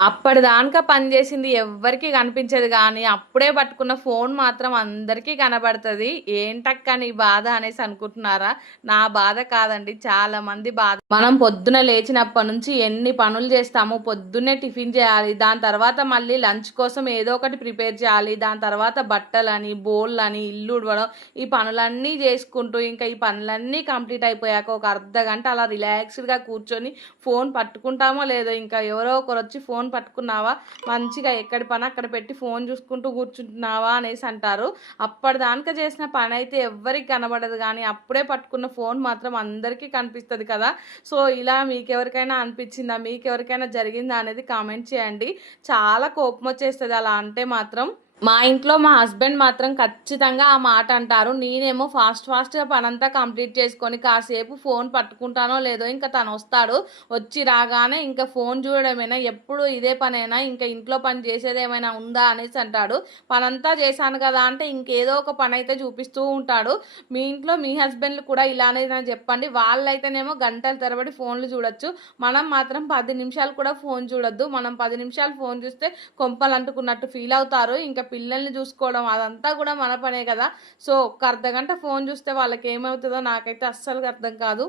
అప్పటిదాకా పనిచేసింది ఎవ్వరికీ కనిపించదు గానీ, అప్పుడే పట్టుకున్న ఫోను మాత్రం అందరికీ కనబడతది. ఏంటక్కా నీ బాధ అనేసి అనుకుంటున్నారా? నా బాధ కాదండి. చాలా మంది బాధ. మనం పొద్దున లేచినప్పటి నుంచి ఎన్ని పనులు చేస్తామో, పొద్దున్నే టిఫిన్ చేయాలి. దాని తర్వాత మళ్ళీ లంచ్ కోసం ఏదో ఒకటి ప్రిపేర్ చేయాలి. దాని తర్వాత బట్టలని, బోళ్ళని, ఇల్లు ఉడవడం ఈ పనులన్నీ చేసుకుంటూ, ఇంకా ఈ పనులన్నీ కంప్లీట్ అయిపోయాక ఒక అర్ధగంట అలా రిలాక్స్డ్‌గా కూర్చొని ఫోను పట్టుకుంటామో లేదో, ఇంకా ఎవరో ఒకరొచ్చి ఫోను పట్టుకున్నావా, మంచిగా ఎక్కడి పని అక్కడ పెట్టి ఫోను చూసుకుంటూ కూర్చుంటున్నావా అనేసి అంటారు. అప్పటిదాకా చేసిన పనైతే ఎవ్వరికి కనబడదు గానీ, అప్పుడే పట్టుకున్న ఫోను మాత్రం అందరికీ కనిపిస్తది కదా! సో, ఇలా మీకెవరికైనా అనిపిచ్చిందా? మీకెవరికైనా జరిగిందా అనేది కామెంట్ చేయండి. చాలా కోపమొచ్చేస్తది అలా అంటే మాత్రం. మా ఇంట్లో మా హస్బెండ్ మాత్రం ఖచ్చితంగా ఆ మాట అంటారు. నేనేమో ఫాస్ట్‌గా పనంతా కంప్లీట్ చేసుకొని కాసేపు ఫోను పట్టుకుంటానో లేదో ఇంక తనొస్తాడు. వచ్చి రాగానే ఇంక ఫోను చూడడమేనా, ఎప్పుడు ఇదే పనేనా, ఇంక ఇంట్లో పని చేసేదేమైనా ఉందా అనేసి అంటాడు. పనంతా చేశాను కదా అంటే ఇంకేదో ఒక పనైతే చూపిస్తూ ఉంటాడు. మీ ఇంట్లో మీ హస్బెండ్‌లు కూడా ఇలానేనా చెప్పండి. వాళ్ళైతేనేమో గంటల తరబడి ఫోన్లు చూడొచ్చు. మనం మాత్రం 10 నిమిషాలు కూడా ఫోను చూడొద్దు. మనం 10 నిమిషాలు ఫోను చూస్తే కొంపలంటుకున్నట్టు ఫీలవుతారు. ఇంక పిల్లల్ని చూసుకోవడం అదంతా కూడా మన పనే కదా! సో, ఒక్క అర్ధగంట ఫోను చూస్తే వాళ్ళకేమవుతదో నాకైతే అస్సలుగా అర్థం కాదు.